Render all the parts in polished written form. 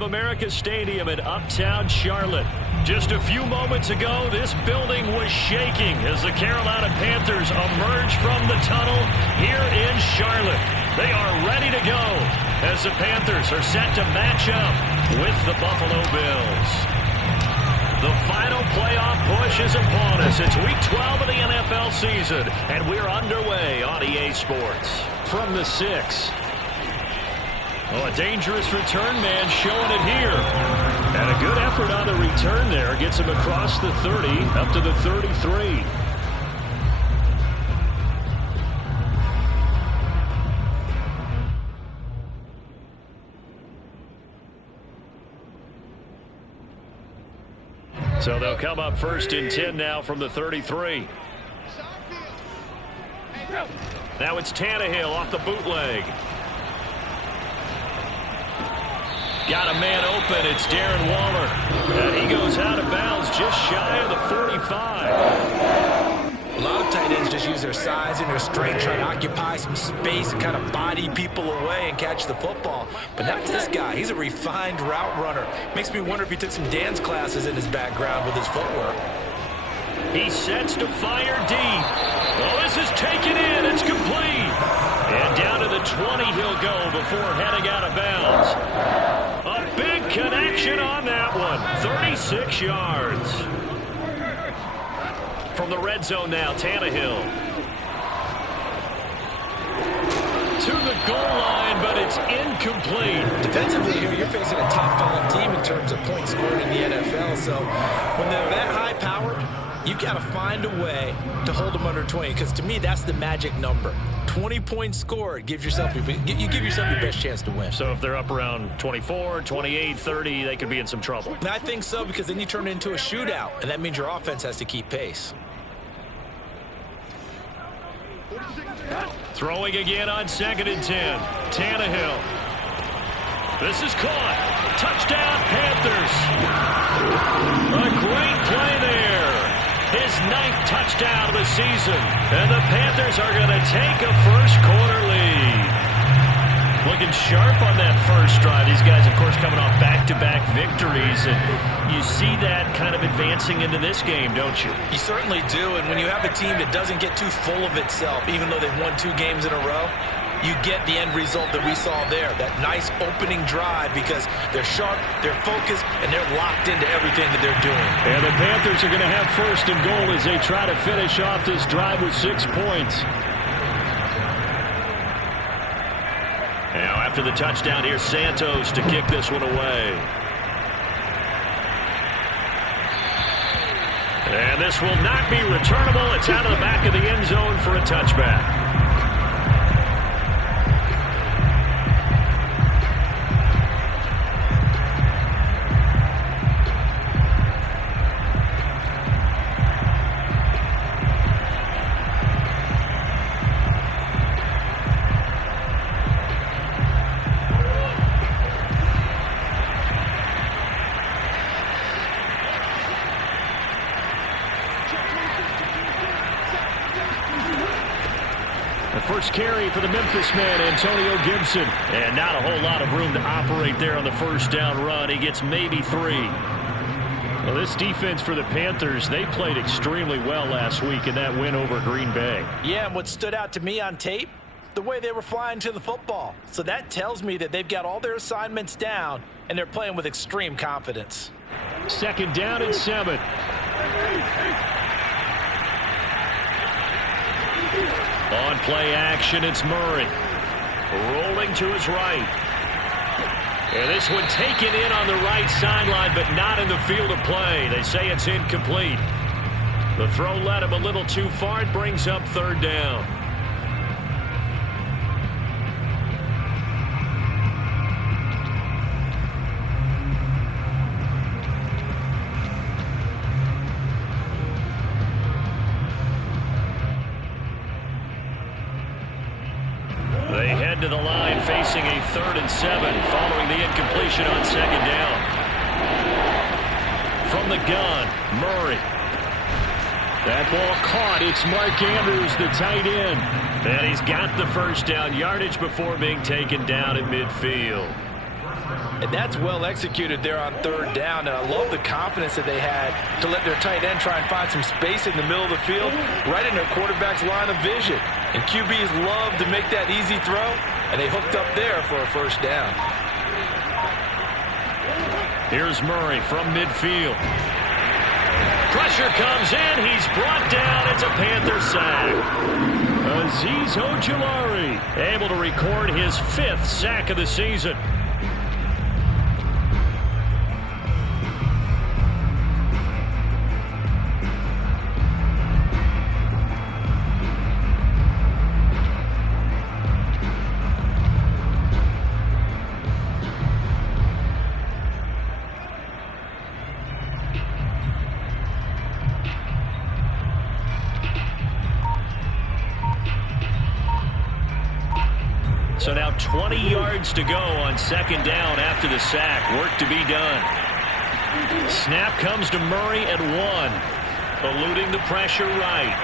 of America Stadium in uptown Charlotte. Just a few moments ago, this building was shaking as the Carolina Panthers emerged from the tunnel here in Charlotte. They are ready to go as the Panthers are set to match up with the Buffalo Bills. The final playoff push is upon us. It's Week 12 of the NFL season, and we're underway on EA Sports. From the 6. Oh, a dangerous return man showing it here. And a good effort on the return there. Gets him across the 30, up to the 33. So they'll come up 1st and 10 now from the 33. Now it's Tannehill off the bootleg. Got a man open. It's Darren Waller. And he goes out of bounds just shy of the 45. A lot of tight ends just use their size and their strength, try to occupy some space and kind of body people away and catch the football. But not this guy. He's a refined route runner. Makes me wonder if he took some dance classes in his background with his footwork. He sets to fire deep. Oh, this is taken in. It's complete. And down to the 20 he'll go before heading out of bounds. A big connection on that one. 36 yards. From the red zone now, Tannehill. To the goal line, but it's incomplete. Defensively here, you're facing a top 5 team in terms of points scored in the NFL. So when they're that high powered, you've got to find a way to hold them under 20. Because to me, that's the magic number. 20 points scored gives yourself you give yourself your best chance to win. So if they're up around 24, 28, 30, they could be in some trouble. I think so, because then you turn it into a shootout, and that means your offense has to keep pace. Throwing again on 2nd and 10. Tannehill. This is caught. Touchdown, Panthers. A great play there. His 9th touchdown of the season. And the Panthers are going to take a first-quarter lead. Looking sharp on that first drive. These guys, of course, coming off back-to-back victories. And you see that kind of advancing into this game, don't you? You certainly do. And when you have a team that doesn't get too full of itself, even though they've won 2 games in a row, you get the end result that we saw there. That nice opening drive because they're sharp, they're focused, and they're locked into everything that they're doing. And the Panthers are going to have 1st and goal as they try to finish off this drive with 6 points. Now after the touchdown, here's Santos to kick this one away. And this will not be returnable. It's out of the back of the end zone for a touchback. First carry for the Memphis man, Antonio Gibson. And not a whole lot of room to operate there on the first down run. He gets maybe 3. Well, this defense for the Panthers, they played extremely well last week in that win over Green Bay. Yeah, and what stood out to me on tape, the way they were flying to the football. So that tells me that they've got all their assignments down, and they're playing with extreme confidence. 2nd down and 7. On play action, it's Murray. Rolling to his right. And this one taken in on the right sideline, but not in the field of play. They say it's incomplete. The throw led him a little too far. It brings up 3rd down. They head to the line facing a 3rd and 7 following the incompletion on 2nd down. From the gun, Murray. That ball caught. It's Mark Andrews, the tight end. And he's got the first down yardage before being taken down at midfield. And that's well executed there on third down. And I love the confidence that they had to let their tight end try and find some space in the middle of the field, right in their quarterback's line of vision. And QBs love to make that easy throw, and they hooked up there for a first down. Here's Murray from midfield. Pressure comes in. He's brought down. It's a Panther sack. U2TRA able to record his 5th sack of the season. So now 20 yards to go on second down after the sack. Work to be done. Snap comes to Murray at 1. Eluding the pressure right.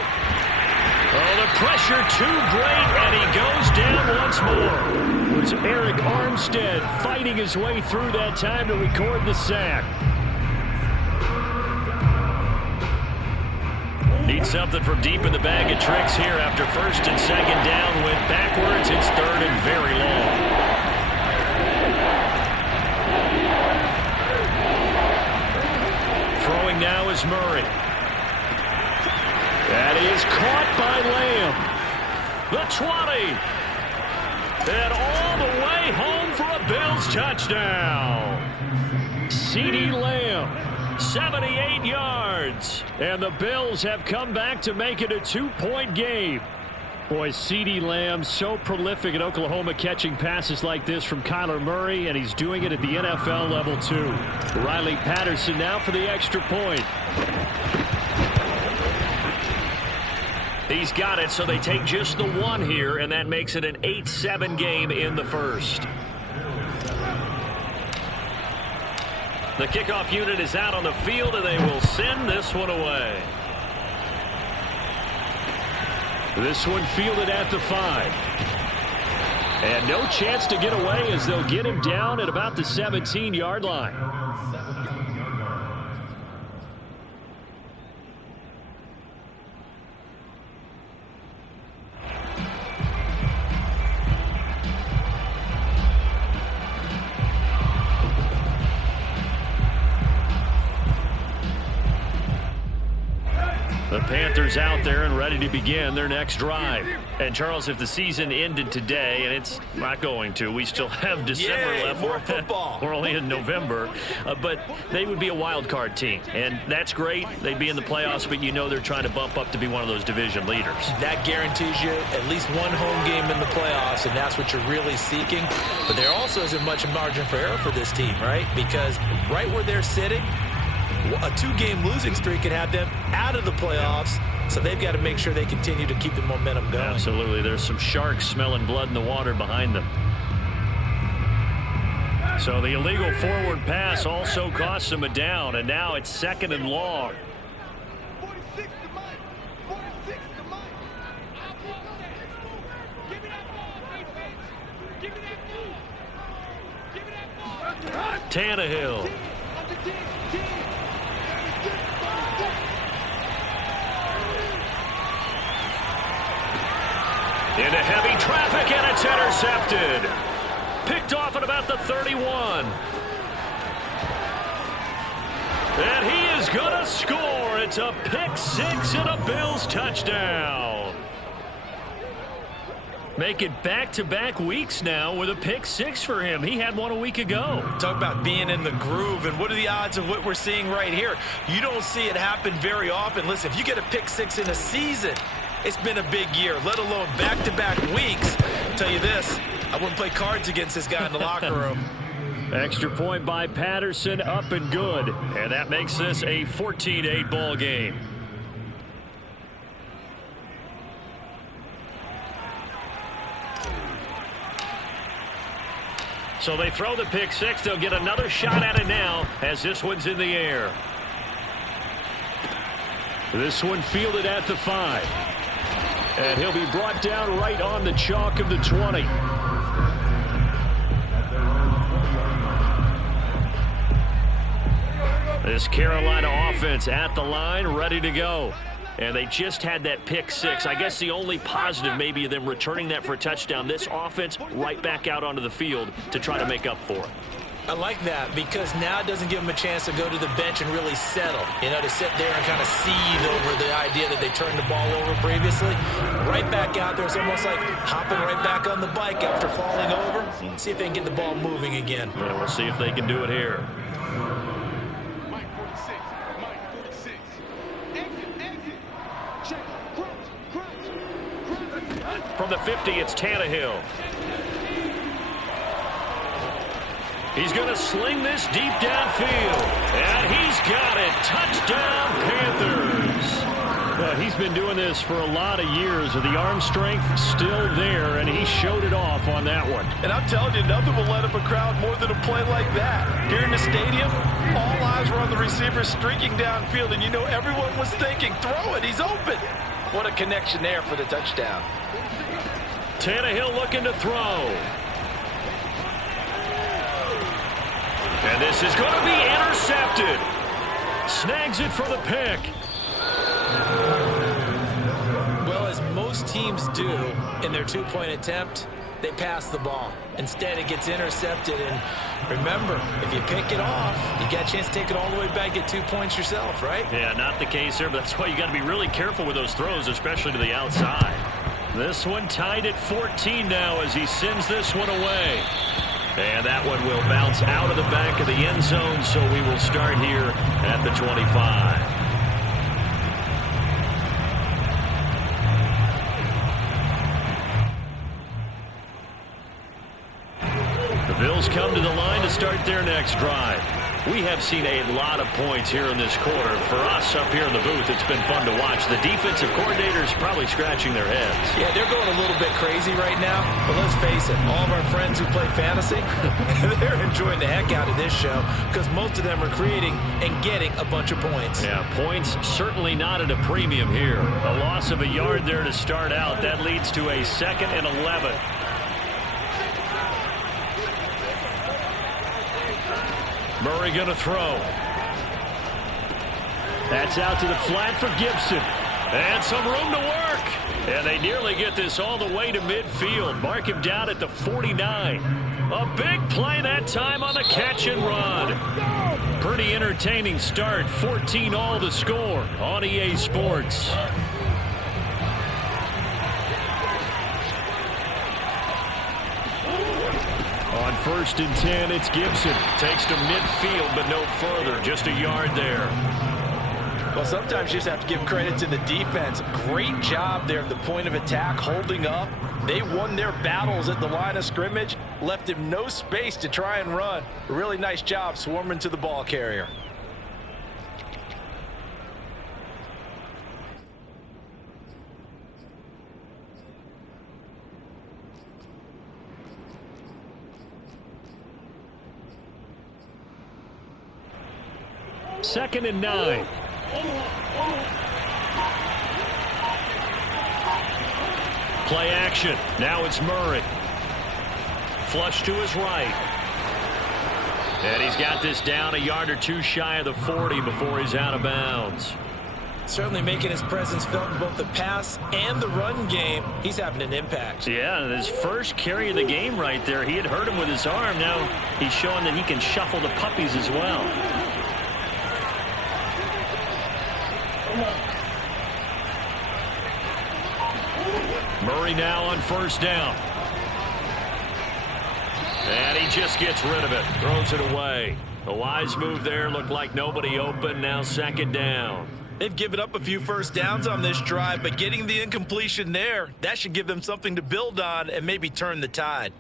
Oh, the pressure too great, and he goes down once more. It was Eric Armstead fighting his way through that time to record the sack. Need something from deep in the bag of tricks here after first and second down. Went backwards. It's third and very long. Throwing now is Murray. That is caught by Lamb. The 20. And all the way home for a Bills touchdown. CeeDee Lamb. 78 yards. And the Bills have come back to make it a 2-point game. Boy, CeeDee Lamb so prolific at Oklahoma catching passes like this from Kyler Murray, and he's doing it at the NFL level too. Riley Patterson now for the extra point. He's got it, so they take just the 1 here, and that makes it an 8-7 game in the first. The kickoff unit is out on the field, and they will send this one away. This one fielded at the 5. And no chance to get away as they'll get him down at about the 17-yard line. The Panthers out there and ready to begin their next drive. And, Charles, if the season ended today, and it's not going to, we still have December left. More football. We're only in November. But they would be a wild card team. And that's great. They'd be in the playoffs, but you know they're trying to bump up to be one of those division leaders. That guarantees you at least one home game in the playoffs, and that's what you're really seeking. But there also isn't much margin for error for this team, right? Because right where they're sitting, a 2-game losing streak could have them out of the playoffs, so they've got to make sure they continue to keep the momentum going. Absolutely. There's some sharks smelling blood in the water behind them. So the illegal forward pass also costs them a down, and now it's 2nd and long. Tannehill. Into heavy traffic, and it's intercepted. Picked off at about the 31. And he is going to score. It's a pick 6 and a Bills touchdown. Make it back-to-back weeks now with a pick 6 for him. He had one a week ago. Talk about being in the groove, and what are the odds of what we're seeing right here? You don't see it happen very often. Listen, if you get a pick 6 in a season, it's been a big year, let alone back-to-back weeks. I'll tell you this, I wouldn't play cards against this guy in the locker room. Extra point by Patterson, up and good. And that makes this a 14-8 ball game. So they throw the pick 6. They'll get another shot at it now as this one's in the air. This one fielded at the 5. And he'll be brought down right on the chalk of the 20. This Carolina offense at the line, ready to go. And they just had that pick six. I guess the only positive maybe of them returning that for a touchdown. This offense right back out onto the field to try to make up for it. I like that because now it doesn't give them a chance to go to the bench and really settle. You know, to sit there and kind of seethe over the idea that they turned the ball over previously. Right back out there. It's almost like hopping right back on the bike after falling over. See if they can get the ball moving again. Yeah, we'll see if they can do it here. From the 50, it's Tannehill. He's going to sling this deep downfield. And he's got it. Touchdown, Panthers. He's been doing this for a lot of years with the arm strength still there, and he showed it off on that one. And I'm telling you, nothing will let up a crowd more than a play like that. Here in the stadium, all eyes were on the receiver streaking downfield, and you know everyone was thinking, throw it, he's open. What a connection there for the touchdown. Tannehill looking to throw. And this is going to be intercepted. Snags it for the pick. Well, as most teams do in their two-point attempt, they pass the ball. Instead, it gets intercepted. And remember, if you pick it off, you got a chance to take it all the way back, get 2 points yourself, right? Yeah, not the case there, but that's why you got to be really careful with those throws, especially to the outside. This one tied at 14 now as he sends this one away. And that one will bounce out of the back of the end zone, so we will start here at the 25. The Bills come to the line to start their next drive. We have seen a lot of points here in this quarter. For us up here in the booth, it's been fun to watch. The defensive coordinators probably scratching their heads. Yeah, they're going a little bit crazy right now. But let's face it, all of our friends who play fantasy, they're enjoying the heck out of this show because most of them are creating and getting a bunch of points. Yeah, points certainly not at a premium here. A loss of a yard there to start out. That leads to a 2nd and 11. Murray going to throw. That's out to the flat for Gibson. And some room to work. And they nearly get this all the way to midfield. Mark him down at the 49. A big play that time on the catch and run. Pretty entertaining start. 14-all to score on EA Sports. On 1st and 10, it's Gibson. Takes to midfield, but no further. Just a yard there. Well, sometimes you just have to give credit to the defense. Great job there at the point of attack, holding up. They won their battles at the line of scrimmage, left him no space to try and run. A really nice job swarming to the ball carrier. Second and 9. Play action. Now it's Murray. Flush to his right. And he's got this down a yard or two shy of the 40 before he's out of bounds. Certainly making his presence felt in both the pass and the run game. He's having an impact. Yeah, his first carry of the game right there. He had hurt him with his arm. Now he's showing that he can shuffle the puppies as well. Murray now on 1st down. And he just gets rid of it. Throws it away. A wise move there. Looked like nobody open. Now 2nd down. They've given up a few first downs on this drive, but getting the incompletion there, that should give them something to build on and maybe turn the tide.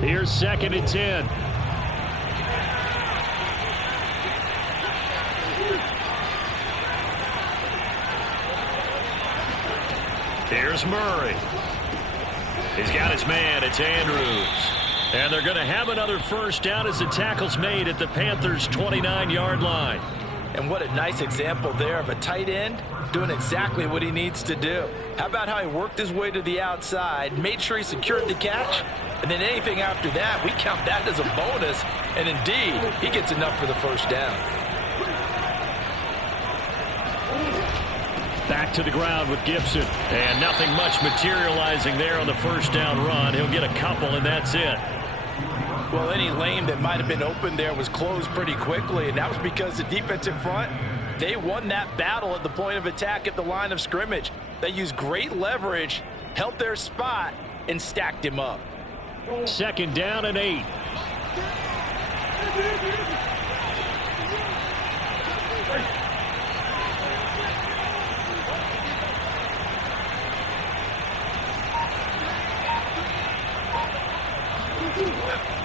Here's 2nd and 10. Here's Murray. He's got his man. It's Andrews. And they're going to have another first down as the tackle's made at the Panthers' 29-yard line. And what a nice example there of a tight end doing exactly what he needs to do. How about how he worked his way to the outside, made sure he secured the catch, and then anything after that, we count that as a bonus. And indeed, he gets enough for the first down. Back to the ground with Gibson. And nothing much materializing there on the first down run. He'll get a couple, and that's it. Well, any lane that might have been open there was closed pretty quickly, and that was because the defensive front, they won that battle at the point of attack at the line of scrimmage. They used great leverage, held their spot, and stacked him up. 2nd down and 8.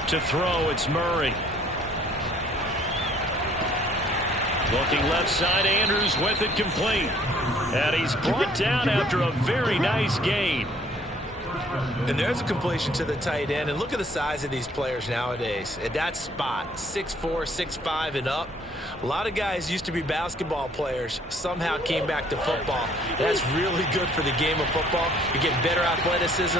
To throw, it's Murray. Looking left side, Andrews with it complete. And he's brought down after a very nice gain. And there's a completion to the tight end. And look at the size of these players nowadays. At that spot, 6'4", 6'5", and up. A lot of guys used to be basketball players, somehow came back to football. That's really good for the game of football. You're getting better athleticism,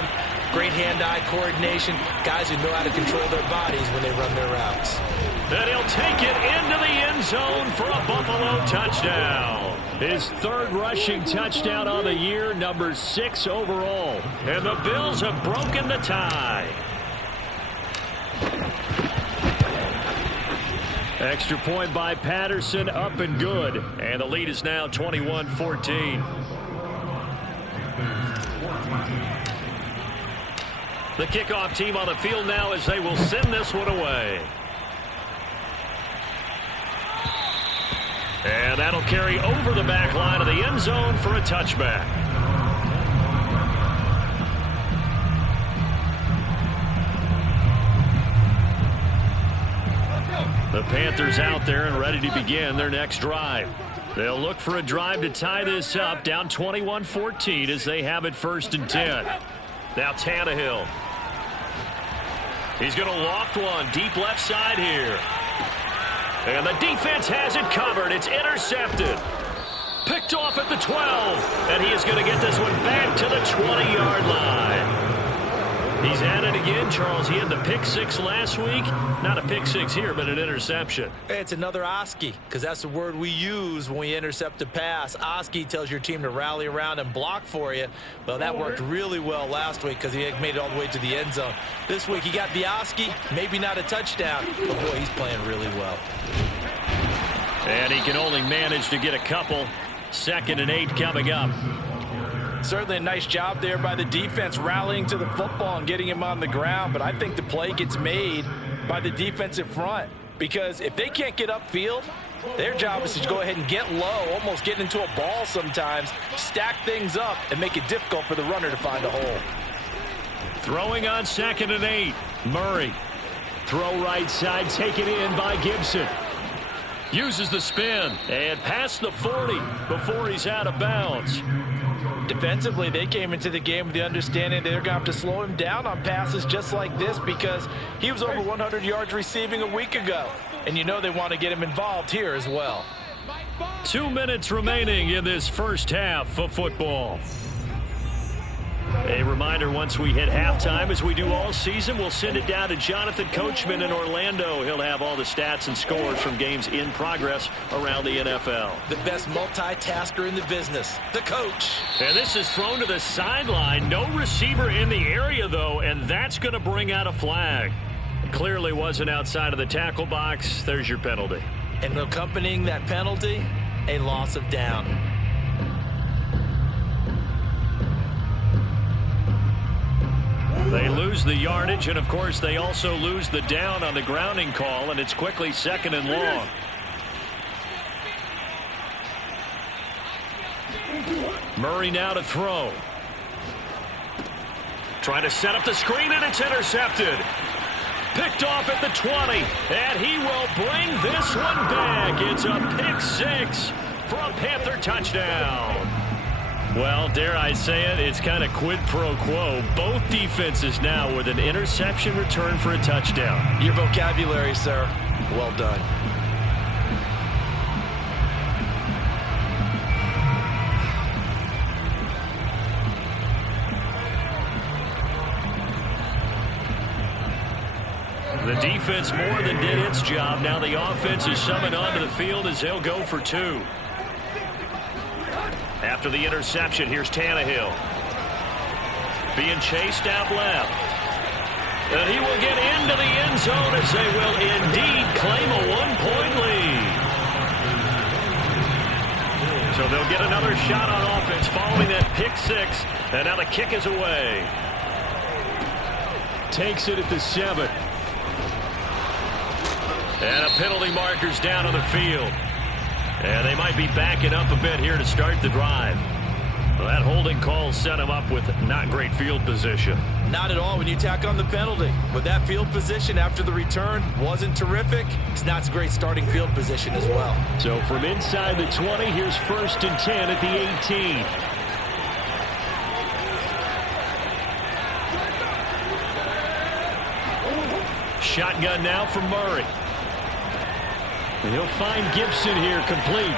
great hand-eye coordination, guys who know how to control their bodies when they run their routes. And he'll take it into the end zone for a Buffalo touchdown. His 3rd rushing touchdown on the year, number 6 overall. And the Bills have broken the tie. Extra point by Patterson, up and good. And the lead is now 21-14. The kickoff team on the field now as they will send this one away. And that'll carry over the back line of the end zone for a touchback. The Panthers out there and ready to begin their next drive. They'll look for a drive to tie this up, down 21-14 as they have it 1st and 10. Now Tannehill. He's going to loft one deep left side here. And the defense has it covered. It's intercepted. Picked off at the 12. And he is going to get this one back to the 20-yard line. He's at it again, Charles. He had the pick 6 last week. Not a pick 6 here, but an interception. It's another Oski, because that's the word we use when we intercept a pass. Oski tells your team to rally around and block for you. Well, that worked really well last week because he made it all the way to the end zone. This week he got the Oski, maybe not a touchdown, but boy, he's playing really well. And he can only manage to get a couple. 2nd and 8 coming up. Certainly a nice job there by the defense rallying to the football and getting him on the ground, but I think the play gets made by the defensive front because if they can't get upfield, their job is to go ahead and get low, almost get into a ball sometimes, stack things up, and make it difficult for the runner to find a hole. Throwing on 2nd and 8. Murray. Throw right side, taken in by Gibson. Uses the spin and past the 40 before he's out of bounds. Defensively, they came into the game with the understanding they're going to have to slow him down on passes just like this because he was over 100 yards receiving a week ago. And you know they want to get him involved here as well. 2 minutes remaining in this first half of football. A reminder, once we hit halftime, as we do all season, we'll send it down to Jonathan Coachman in Orlando. He'll have all the stats and scores from games in progress around the NFL. The best multitasker in the business, the coach. And this is thrown to the sideline. No receiver in the area, though, and that's going to bring out a flag. Clearly wasn't outside of the tackle box. There's your penalty. And accompanying that penalty, a loss of down. They lose the yardage, and of course they also lose the down on the grounding call, and it's quickly 2nd and long. Murray now to throw. Trying to set up the screen, and it's intercepted. Picked off at the 20, and he will bring this one back. It's a pick 6 for a Panther touchdown. Well, dare I say it, it's kind of quid pro quo. Both defenses now with an interception return for a touchdown. Your vocabulary, sir. Well done. The defense more than did its job. Now the offense is summoned onto the field as they'll go for 2. After the interception, here's Tannehill. Being chased out left. And he will get into the end zone as they will indeed claim a 1-point lead. So they'll get another shot on offense following that pick 6. And now the kick is away. Takes it at the 7. And a penalty marker's down on the field. And they might be backing up a bit here to start the drive. Well, that holding call set him up with not great field position. Not at all when you tack on the penalty. But that field position after the return wasn't terrific. It's not a great starting field position as well. So from inside the 20, here's 1st and 10 at the 18. Shotgun now for Murray. And he'll find Gibson here complete.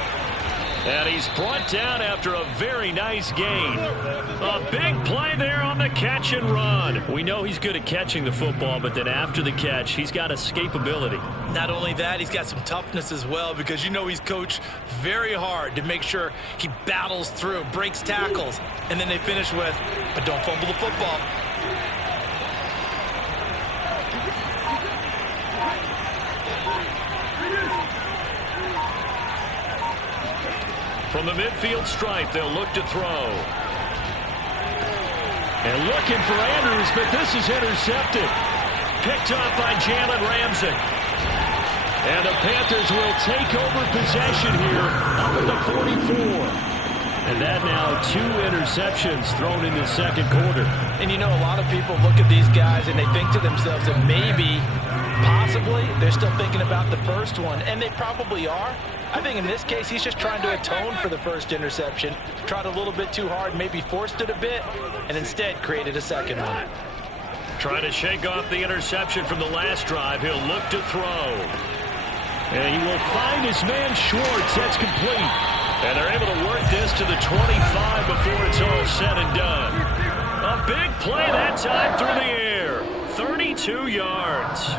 And he's brought down after a very nice gain. A big play there on the catch and run. We know he's good at catching the football, but then after the catch, he's got escapability. Not only that, he's got some toughness as well, because you know he's coached very hard to make sure he battles through, breaks tackles, and then they finish with, but don't fumble the football. From the midfield stripe, they'll look to throw. And looking for Andrews, but this is intercepted. Picked off by Jalen Ramsey. And the Panthers will take over possession here up at the 44. And that now 2 interceptions thrown in the second quarter. And you know, a lot of people look at these guys and they think to themselves that maybe, possibly, they're still thinking about the first one. And they probably are. I think in this case, he's just trying to atone for the first interception. Tried a little bit too hard, maybe forced it a bit, and instead created a second one. Trying to shake off the interception from the last drive. He'll look to throw. And he will find his man Schwartz. That's complete. And they're able to work this to the 25 before it's all said and done. A big play that time through the air. 32 yards.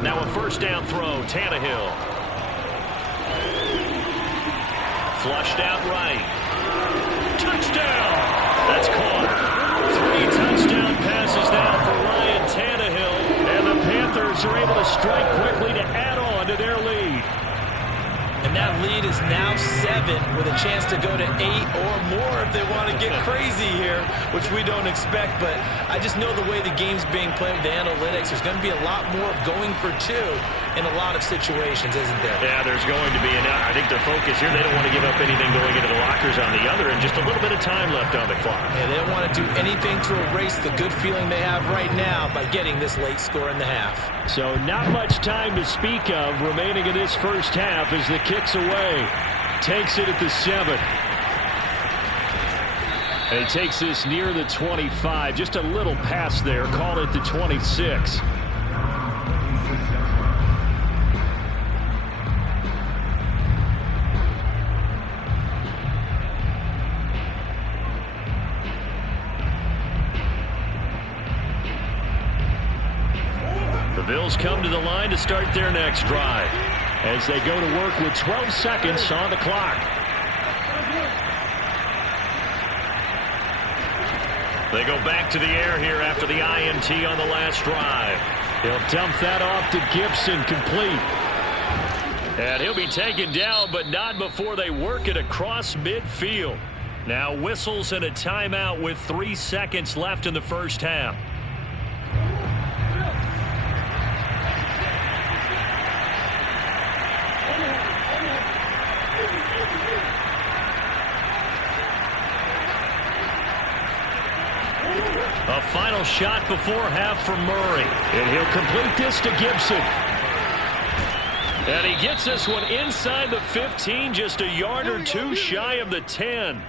Now a first down throw, Tannehill. Flushed out right. Touchdown! That's caught. 3 touchdown passes now for Ryan Tannehill. And the Panthers are able to strike quickly to add on to their lead. And that lead is now 7 with a chance to go to 8 or more if they want to get crazy here, which we don't expect. But I just know the way the game's being played with the analytics, there's going to be a lot more going for 2 in a lot of situations, isn't there? Yeah, there's going to be. And I think their focus here, they don't want to give up anything going into the lockers on the other, and just a little bit of time left on the clock. Yeah, they don't want to do anything to erase the good feeling they have right now by getting this late score in the half. So not much time to speak of remaining in this first half as the kick's away. Takes it at the 7. And he takes this near the 25. Just a little pass there. Call it the 26. The Bills come to the line to start their next drive as they go to work with 12 seconds on the clock. They go back to the air here after the INT on the last drive. He'll dump that off to Gibson, complete. And he'll be taken down, but not before they work it across midfield. Now whistles and a timeout with 3 seconds left in the first half. A final shot before half for Murray. And he'll complete this to Gibson. And he gets this one inside the 15, just a yard or 2 shy of the 10.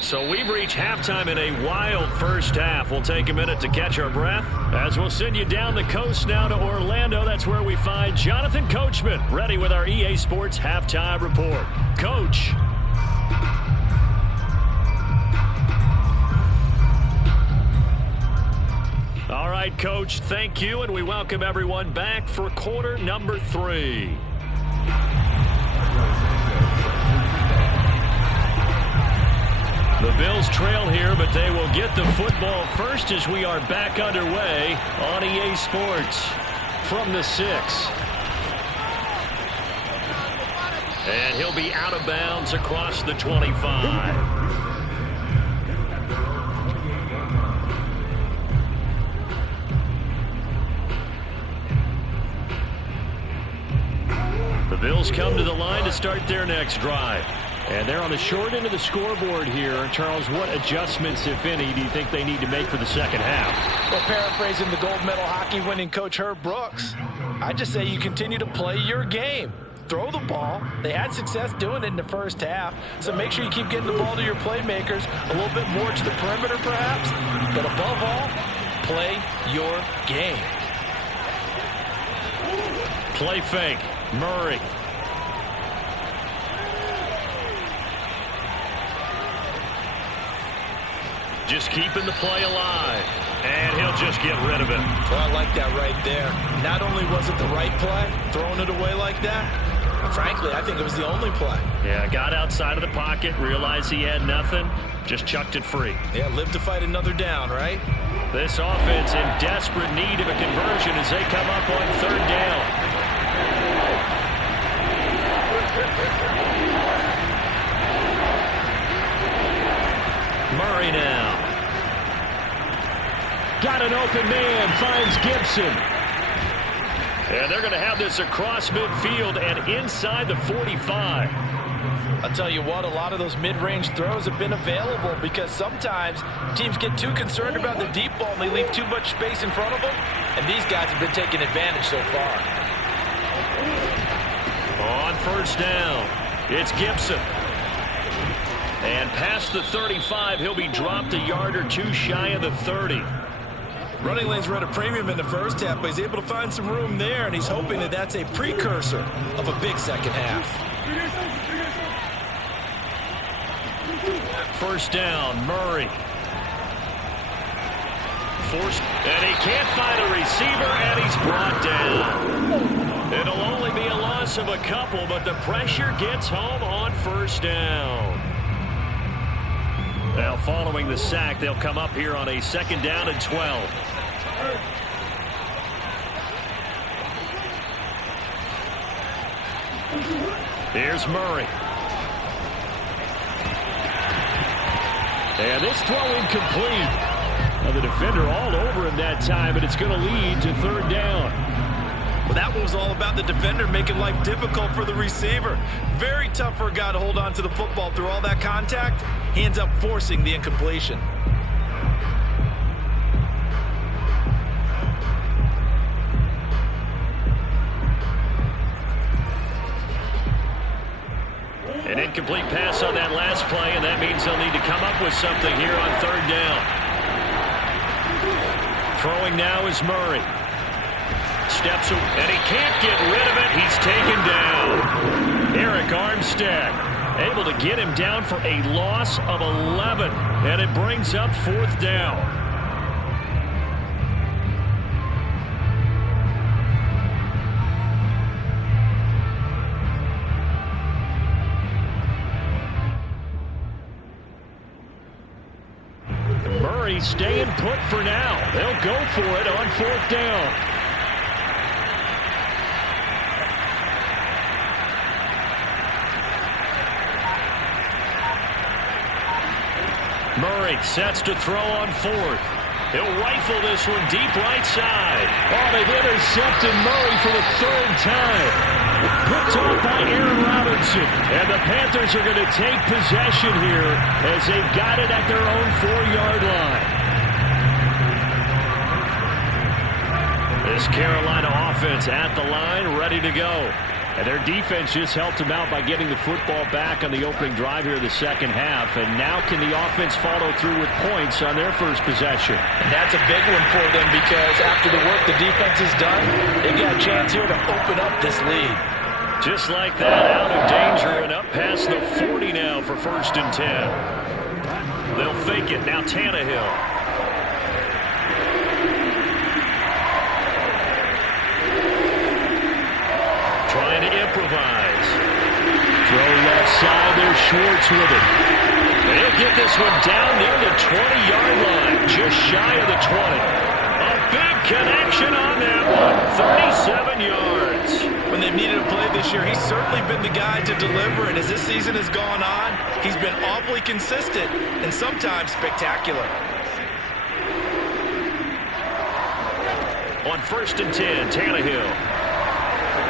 So we've reached halftime in a wild first half. We'll take a minute to catch our breath as we'll send you down the coast now to Orlando. That's where we find Jonathan Coachman, ready with our EA Sports Halftime Report. Coach. right, Coach, thank you, and we welcome everyone back for quarter number 3. The Bills trail here, but they will get the football first as we are back underway on EA Sports from the 6. And he'll be out of bounds across the 25. The Bills come to the line to start their next drive. And they're on the short end of the scoreboard here. Charles, what adjustments, if any, do you think they need to make for the second half? Well, paraphrasing the gold medal hockey winning coach Herb Brooks, I just say you continue to play your game. Throw the ball. They had success doing it in the first half, so make sure you keep getting the ball to your playmakers, a little bit more to the perimeter perhaps, but above all, play your game. Play fake. Murray. Just keeping the play alive. And he'll just get rid of it. Well, I like that right there. Not only was it the right play, throwing it away like that, but frankly, I think it was the only play. Yeah, got outside of the pocket, realized he had nothing, just chucked it free. Yeah, live to fight another down, right? This offense in desperate need of a conversion as they come up on 3rd down. Murray now. Got an open man, finds Gibson. And they're going to have this across midfield and inside the 45. I'll tell you what, a lot of those mid-range throws have been available because sometimes teams get too concerned about the deep ball and they leave too much space in front of them, and these guys have been taking advantage so far. On 1st down, it's Gibson. And past the 35, he'll be dropped a yard or 2 shy of the 30. Running lanes were at a premium in the first half, but he's able to find some room there, and he's hoping that that's a precursor of a big second half. 1st down, Murray. Forced, and he can't find a receiver, and he's brought down. It'll only be a loss of a couple, but the pressure gets home on 1st down. Now, following the sack, they'll come up here on a 2nd down and 12. Here's Murray. And this throw incomplete. Now the defender all over him that time, but it's going to lead to 3rd down. Well, that one was all about the defender making life difficult for the receiver. Very tough for a guy to hold on to the football through all that contact. He ends up forcing the incompletion. An incomplete pass on that last play, and that means they'll need to come up with something here on 3rd down. Throwing now is Murray. Steps, and he can't get rid of it. He's taken down. Eric Armstead able to get him down for a loss of 11, and it brings up 4th down. Murray staying put for now. They'll go for it on 4th down. Murray sets to throw on 4th. He'll rifle this one deep right side. Oh, they've intercepted Murray for the 3rd time. Picked off by Aaron Robinson. And the Panthers are going to take possession here as they've got it at their own 4-yard line. This Carolina offense at the line, ready to go. And their defense just helped them out by getting the football back on the opening drive here in the 2nd half. And now can the offense follow through with points on their first possession? And that's a big one for them because after the work the defense has done, they've got a chance here to open up this lead. Just like that, out of danger and up past the 40 now for 1st and 10. They'll fake it. Now Tannehill. improvise. Throw left side, there's Schwartz with it. And he'll get this one down near the 20-yard line, just shy of the 20. A big connection on that one, 37 yards. When they've needed a play this year, he's certainly been the guy to deliver, and as this season has gone on, he's been awfully consistent and sometimes spectacular. On 1st and 10, Tannehill.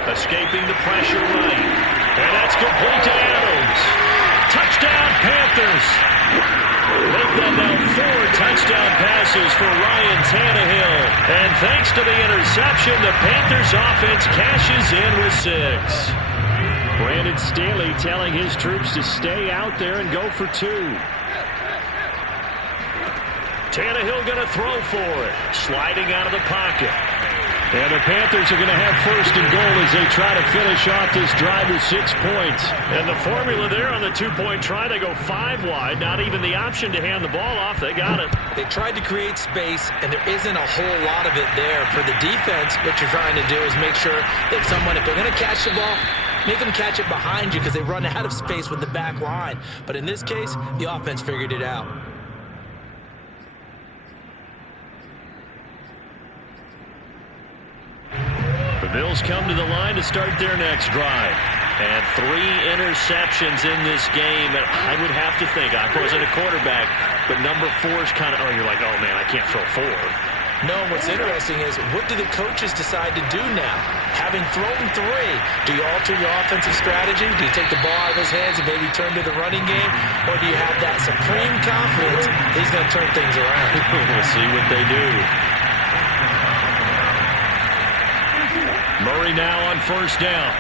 Escaping the pressure right. And that's complete to Adams. Touchdown, Panthers. Make that now 4 touchdown passes for Ryan Tannehill. And thanks to the interception, the Panthers offense cashes in with 6. Brandon Staley telling his troops to stay out there and go for 2. Tannehill going to throw for it. Sliding out of the pocket. And the Panthers are going to have 1st and goal as they try to finish off this drive with 6 points. And the formula there on the 2-point try, they go 5 wide. Not even the option to hand the ball off. They got it. They tried to create space, and there isn't a whole lot of it there. For the defense, what you're trying to do is make sure that someone, if they're going to catch the ball, make them catch it behind you because they run out of space with the back line. But in this case, the offense figured it out. The Bills come to the line to start their next drive. And 3 interceptions in this game. And I would have to think, I wasn't a quarterback, but number 4 is kind of, you're like, oh, man, I can't throw 4. No, what's interesting is, what do the coaches decide to do now? Having thrown 3, do you alter your offensive strategy? Do you take the ball out of his hands and maybe turn to the running game? Or do you have that supreme confidence that he's going to turn things around? We'll see what they do. Murray now on 1st down.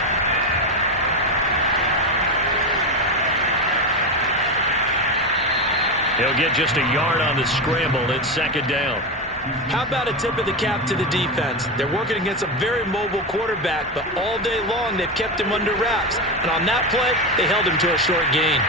He'll get just a yard on the scramble. It's 2nd down. How about a tip of the cap to the defense? They're working against a very mobile quarterback, but all day long they've kept him under wraps. And on that play, they held him to a short gain.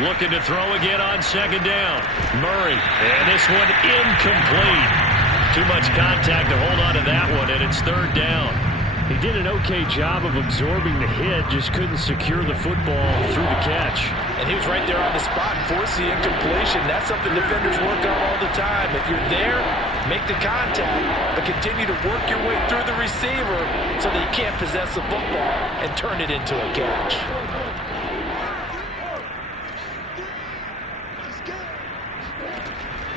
Looking to throw again on 2nd down. Murray. And this one incomplete. Too much contact to hold on to that one, and it's 3rd down. He did an okay job of absorbing the hit, just couldn't secure the football through the catch. And he was right there on the spot and forced the incompletion. That's something defenders work on all the time. If you're there, make the contact, but continue to work your way through the receiver so that you can't possess the football and turn it into a catch.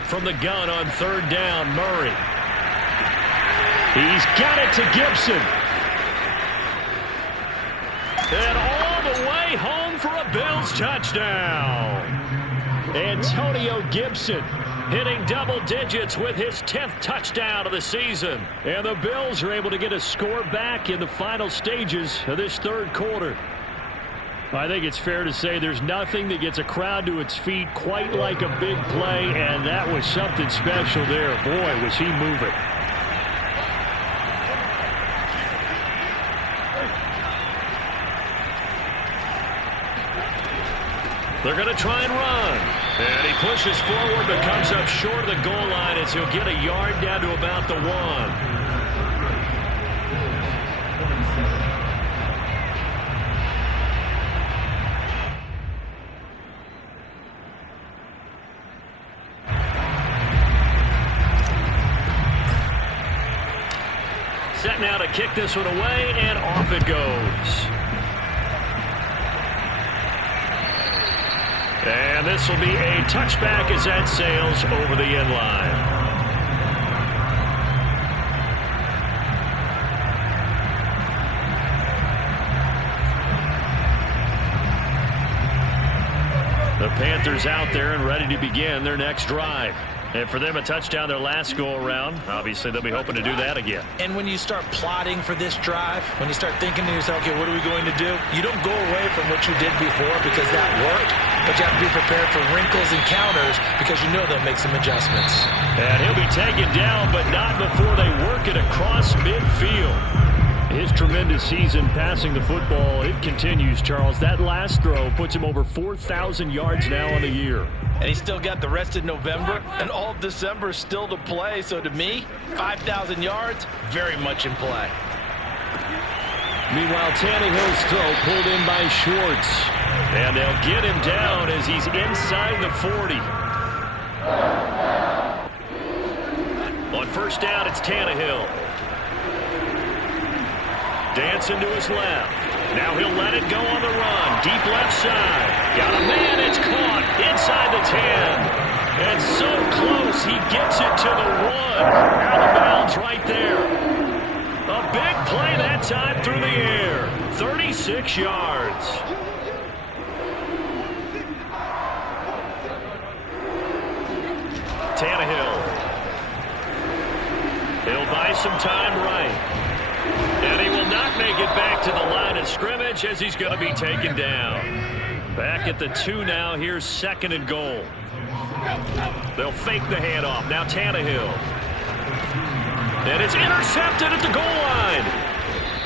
From the gun on 3rd down, Murray. He's got it to Gibson. And all the way home for a Bills touchdown. Antonio Gibson hitting double digits with his 10th touchdown of the season. And the Bills are able to get a score back in the final stages of this 3rd quarter. I think it's fair to say there's nothing that gets a crowd to its feet quite like a big play, and that was something special there. Boy, was he moving. They're going to try and run. And he pushes forward but comes up short of the goal line as he'll get a yard down to about the 1. Set now to kick this one away, and off it goes. And this will be a touchback as that sails over the end line. The Panthers out there and ready to begin their next drive. And for them, a touchdown their last go-around. Obviously, they'll be hoping to do that again. And when you start plotting for this drive, when you start thinking to yourself, okay, what are we going to do? You don't go away from what you did before because that worked, but you have to be prepared for wrinkles and counters because you know they'll make some adjustments. And he'll be taken down, but not before they work it across midfield. His tremendous season passing the football, it continues, Charles. That last throw puts him over 4,000 yards now on the year. And he's still got the rest of November and all of December still to play. So to me, 5,000 yards, very much in play. Meanwhile, Tannehill's throw pulled in by Schwartz. And they'll get him down as he's inside the 40. On first down, it's Tannehill. Dancing to his left. Now he'll let it go on the run. Deep left side. Got a man. It's caught inside the 10. And so close, he gets it to the 1. Out of bounds right there. A big play that time through the air. 36 yards. Tannehill. He'll buy some time right. And he will not make it back to the line of scrimmage as he's going to be taken down. Back at the 2 now. Here's 2nd and goal. They'll fake the handoff. Now Tannehill. And it's intercepted at the goal line.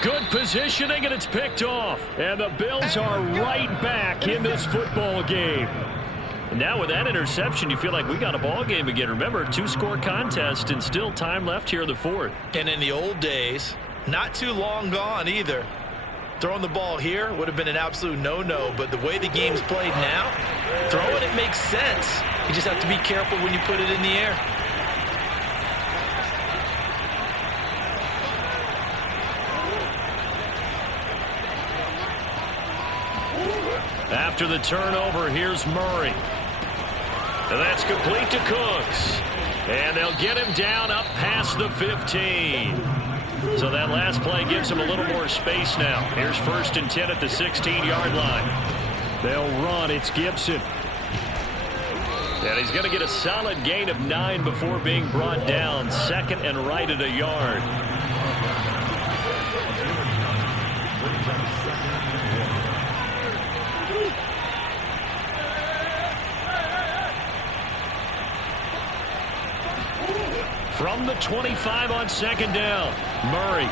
Good positioning, and it's picked off. And the Bills are right back in this football game. And now with that interception, you feel like we got a ball game again. Remember, 2-score contest and still time left here in the 4th. And in the old days, not too long gone either, throwing the ball here would have been an absolute no-no. But the way the game's played now, throwing it makes sense. You just have to be careful when you put it in the air. After the turnover, here's Murray. And that's complete to Cooks. And they'll get him down up past the 15. So that last play gives him a little more space now. Here's 1st and 10 at the 16-yard line. They'll run. It's Gibson. And he's going to get a solid gain of 9 before being brought down. 2nd and right at a yard. From the 25 on 2nd down, Murray.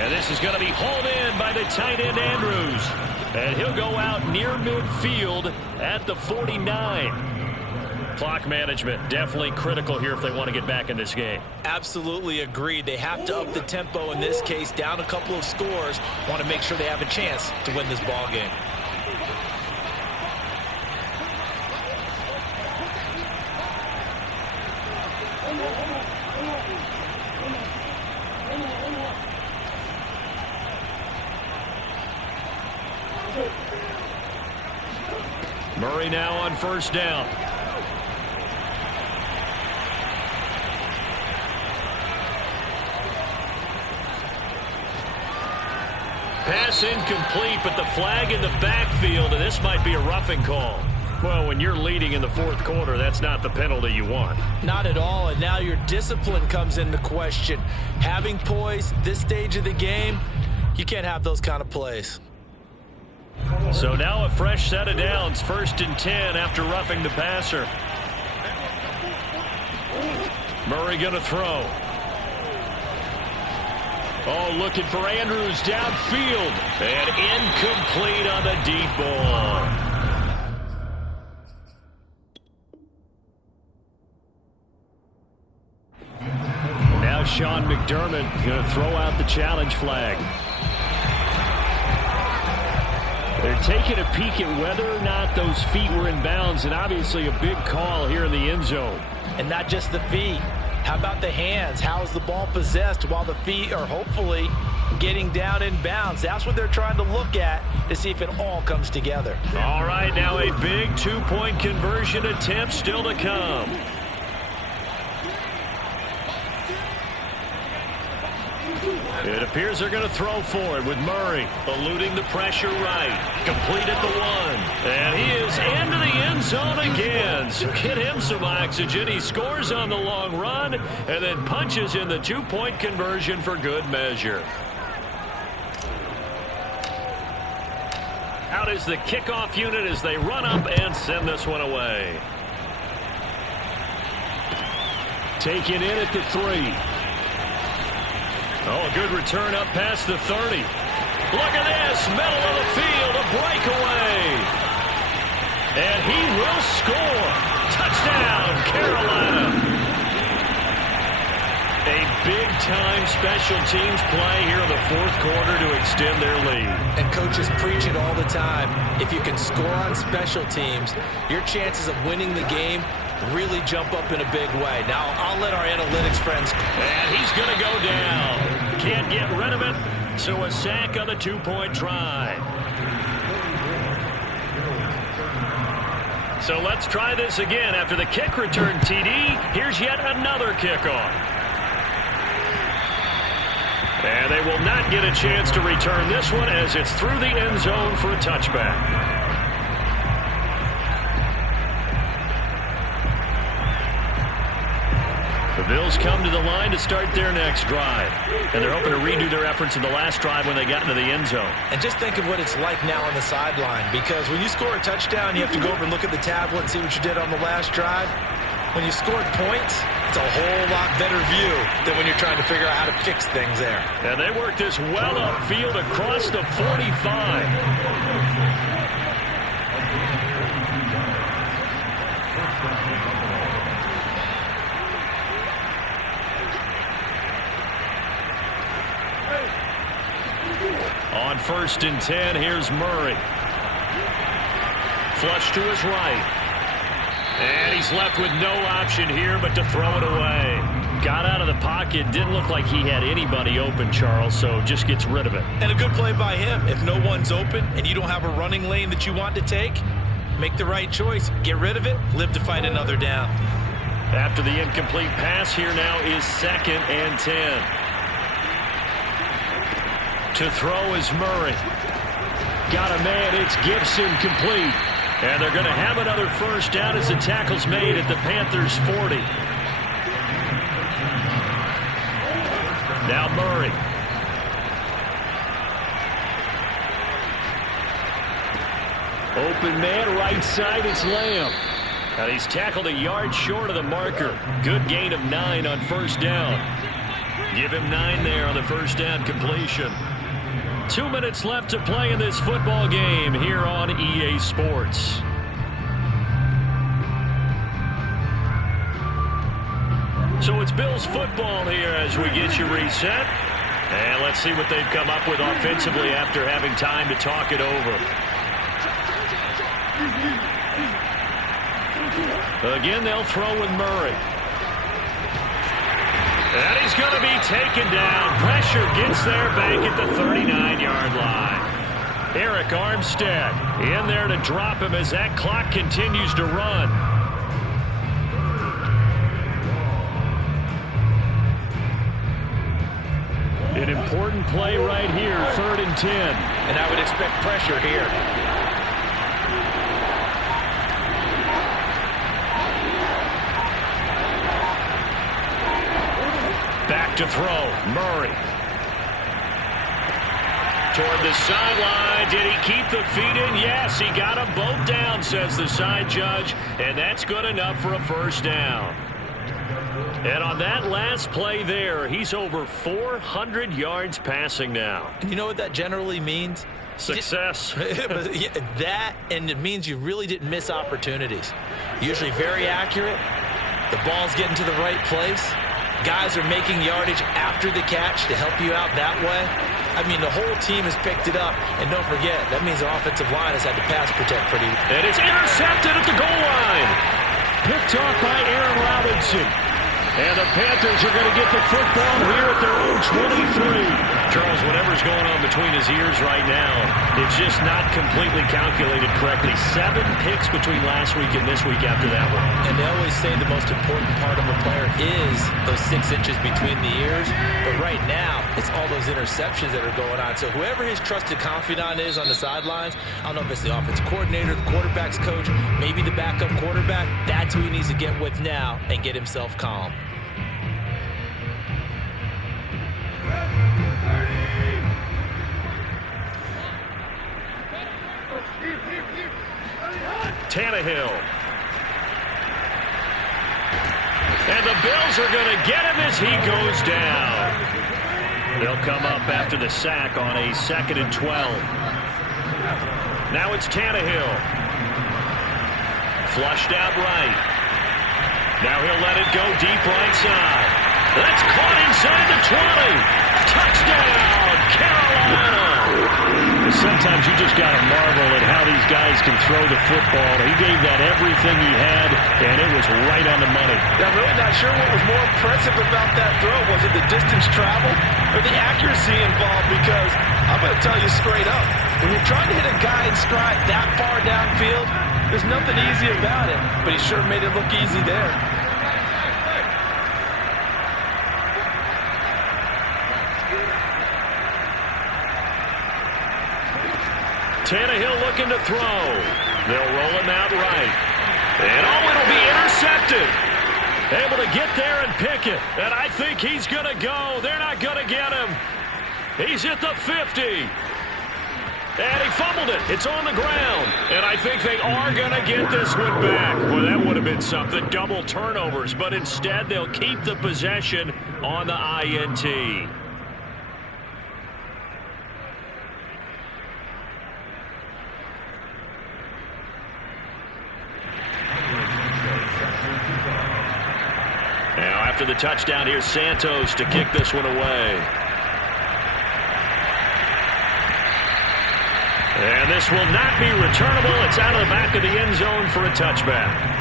And this is going to be hauled in by the tight end Andrews. And he'll go out near midfield at the 49. Clock management definitely critical here if they want to get back in this game. Absolutely agreed. They have to up the tempo in this case, down a couple of scores. Want to make sure they have a chance to win this ball game. Murray now on 1st down. Pass incomplete, but the flag in the backfield, and this might be a roughing call. Well, when you're leading in the 4th quarter, that's not the penalty you want. Not at all, and now your discipline comes into question. Having poise this stage of the game, you can't have those kind of plays. So now a fresh set of downs, 1st and 10 after roughing the passer. Murray going to throw. Oh, looking for Andrews downfield. And incomplete on the deep ball. Now Sean McDermott going to throw out the challenge flag. They're taking a peek at whether or not those feet were in bounds, and obviously a big call here in the end zone. And not just the feet. How about the hands? How is the ball possessed while the feet are hopefully getting down in bounds? That's what they're trying to look at to see if it all comes together. All right, now a big 2-point conversion attempt still to come. It appears they're going to throw for it with Murray eluding the pressure right. Complete at the 1. And he is into the end zone again. So get him some oxygen. He scores on the long run and then punches in the 2-point conversion for good measure. Out is the kickoff unit as they run up and send this one away. Taken in at the 3. Oh, a good return up past the 30. Look at this, middle of the field, a breakaway. And he will score. Touchdown, Carolina. A big-time special teams play here in the fourth quarter to extend their lead. And coaches preach it all the time. If you can score on special teams, your chances of winning the game really jump up in a big way. Now, I'll let our analytics friends. And he's going to go down. Can't get rid of it, so a sack on the two-point try. So let's try this again. After the kick return TD, here's yet another kickoff. And they will not get a chance to return this one as it's through the end zone for a touchback. The Bills come to the line to start their next drive. And they're hoping to redo their efforts in the last drive when they got into the end zone. And just think of what it's like now on the sideline, because when you score a touchdown, you have to go over and look at the tablet and see what you did on the last drive. When you scored points, it's a whole lot better view than when you're trying to figure out how to fix things there. And they work this well upfield across the 45. On 1st and 10, here's Murray. Flush to his right. And he's left with no option here but to throw it away. Got out of the pocket. Didn't look like he had anybody open, Charles, so just gets rid of it. And a good play by him. If no one's open and you don't have a running lane that you want to take, make the right choice. Get rid of it. Live to fight another down. After the incomplete pass, here now is 2nd and 10. To throw is Murray. Got a man. It's Gibson complete. And they're going to have another first down as the tackle's made at the Panthers' 40. Now Murray. Open man, right side, it's Lamb. And he's tackled a yard short of the marker. Good gain of 9 on first down. Give him 9 there on the first down completion. 2 minutes left to play in this football game here on EA Sports. So it's Bills football here as we get you reset. And let's see what they've come up with offensively after having time to talk it over. Again, they'll throw with Murray. And he's going to be taken down. Pressure gets there back at the 39-yard line. Eric Armstead in there to drop him as that clock continues to run. An important play right here, 3rd and 10. And I would expect pressure here. Back to throw, Murray. Toward the sideline, did he keep the feet in? Yes, he got them both down, says the side judge, and that's good enough for a first down. And on that last play there, he's over 400 yards passing now. And you know what that generally means? Success. That, and it means you really didn't miss opportunities. Usually very accurate. The ball's getting to the right place. Guys are making yardage after the catch to help you out that way. I mean, the whole team has picked it up. And don't forget, that means the offensive line has had to pass protect pretty. And it's intercepted at the goal line. Picked off by Aaron Robinson. And the Panthers are going to get the football here at their own 23. Charles, whatever's going on between his ears right now, it's just not completely calculated correctly. 7 picks between last week and this week after that one. And they always say the most important part of a player is those 6 inches between the ears. But right now, it's all those interceptions that are going on. So whoever his trusted confidant is on the sidelines, I don't know if it's the offensive coordinator, the quarterback's coach, maybe the backup quarterback, that's who he needs to get with now and get himself calm. Tannehill. And the Bills are going to get him as he goes down. They'll come up after the sack on a 2nd and 12. Now it's Tannehill. Flushed out right. Now he'll let it go deep right side. That's caught inside the 20. Touchdown, Carolina. Sometimes you just got to marvel at how these guys can throw the football. He gave that everything he had, and it was right on the money. Yeah, I'm really not sure what was more impressive about that throw. Was it the distance traveled or the accuracy involved? Because I'm going to tell you straight up, when you're trying to hit a guy in stride that far downfield, there's nothing easy about it. But he sure made it look easy there. Tannehill looking to throw. They'll roll him out right. And it'll be intercepted. Able to get there and pick it. And I think he's going to go. They're not going to get him. He's at the 50. And he fumbled it. It's on the ground. And I think they are going to get this one back. Well, that would have been something. Double turnovers. But instead, they'll keep the possession on the INT. Now, after the touchdown, here's Santos to kick this one away. And this will not be returnable. It's out of the back of the end zone for a touchback.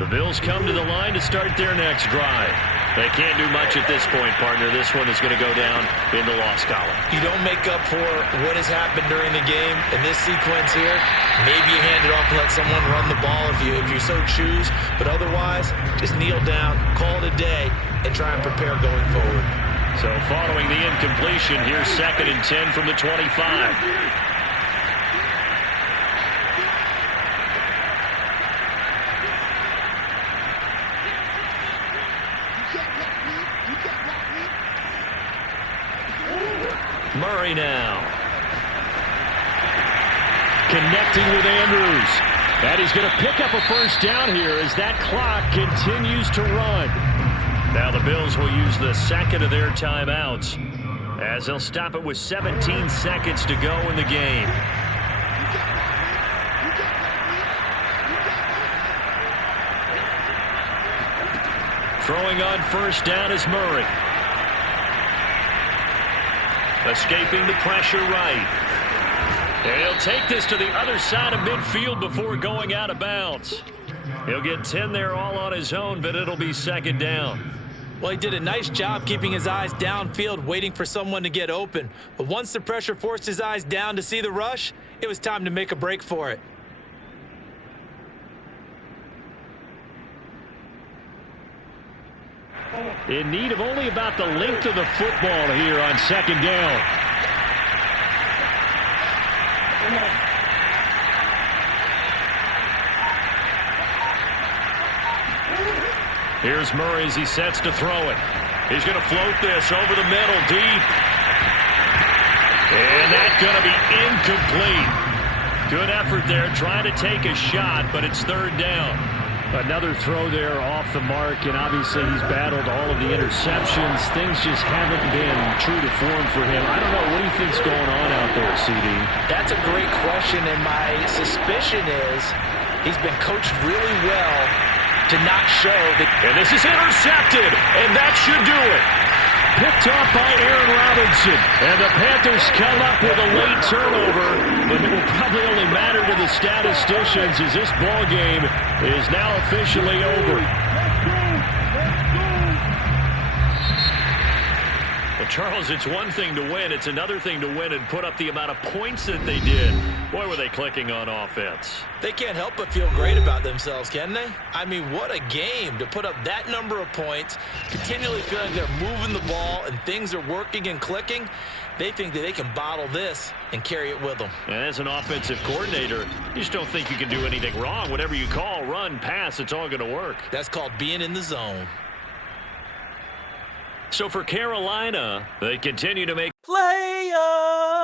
The Bills come to the line to start their next drive. They can't do much at this point, partner. This one is going to go down in the loss column. You don't make up for what has happened during the game in this sequence here. Maybe you hand it off and let someone run the ball if you so choose. But otherwise, just kneel down, call it a day, and try and prepare going forward. So following the incompletion, here's 2nd and 10 from the 25. Murray now. Connecting with Andrews. And he's going to pick up a first down here as that clock continues to run. Now the Bills will use the second of their timeouts as they'll stop it with 17 seconds to go in the game. Throwing on first down is Murray. Escaping the pressure right. And he'll take this to the other side of midfield before going out of bounds. He'll get 10 there all on his own, but it'll be 2nd down. Well, he did a nice job keeping his eyes downfield, waiting for someone to get open. But once the pressure forced his eyes down to see the rush, it was time to make a break for it. In need of only about the length of the football here on 2nd down. Here's Murray as he sets to throw it. He's going to float this over the middle, deep. And that's going to be incomplete. Good effort there, trying to take a shot, but it's 3rd down. Another throw there off the mark, and obviously he's battled all of the interceptions. Things just haven't been true to form for him. I don't know. What do you think's going on out there, CD? That's a great question, and my suspicion is he's been coached really well to not show that. And this is intercepted, and that should do it. Picked off by Aaron Robinson, and the Panthers come up with a late turnover, but it will probably only matter to the statisticians as this ball game is now officially over. Well, Charles, it's one thing to win. It's another thing to win and put up the amount of points that they did. Boy, were they clicking on offense. They can't help but feel great about themselves, can they? I mean, what a game to put up that number of points, continually feeling they're moving the ball and things are working and clicking. They think that they can bottle this and carry it with them. And as an offensive coordinator, you just don't think you can do anything wrong. Whatever you call, run, pass, it's all going to work. That's called being in the zone. So for Carolina, they continue to make Player